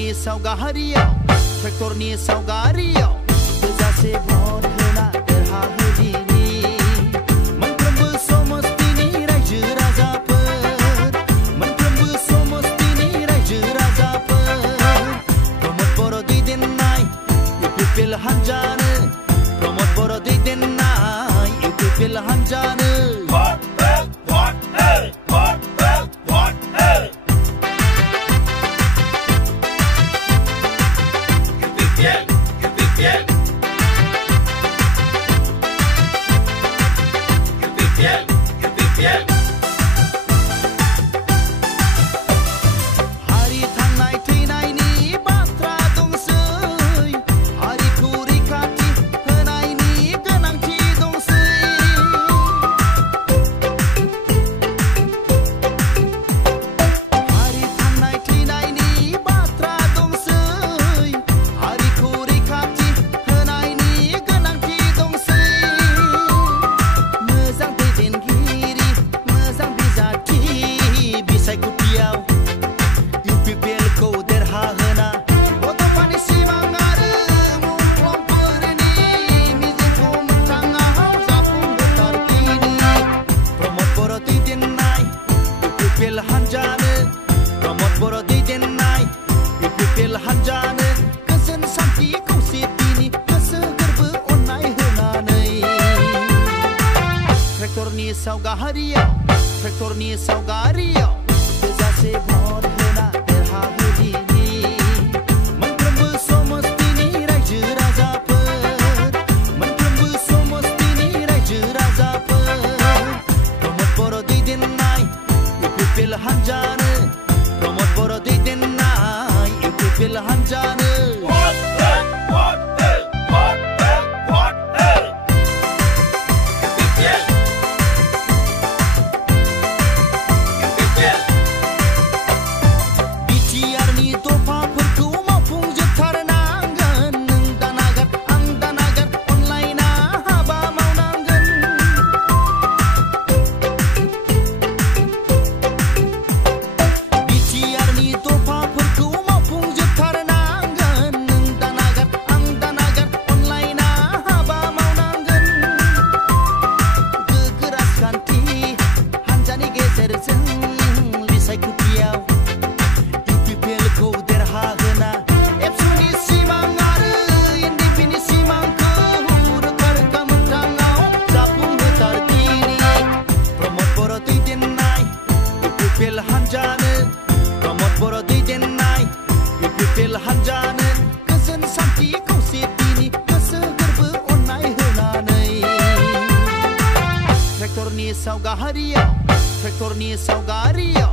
सावगारियाव ट्रेक्टरनि सावगारियाव थोजासे भट होना देरहाहोदिनि मोनफ्रोमबो समस्तिनि रायजो राजाफोर मोनफ्रोमबो समस्तिनि रायजो राजाफोर प्रमद बर' दैदेननाय इउपिपिएल हान्जानो प्रमद बर' दैदेननाय इउपिपिएल हान्जानो ट्रेक्टरनि सावगारियाव थोजासे भट होना देरहाहोदिनि मोनफ्रोमबो समस्तिनि रायजो राजाफोर मोनफ्रोमबो समस्तिनि रायजो राजाफोर प्रमद बर' दैदेननाय इउपिपिएल हान्जानो प्रमद बर' दैदेननाय इउपिपिएल हान्जानो ट्रेक्टरनि सावगारियाव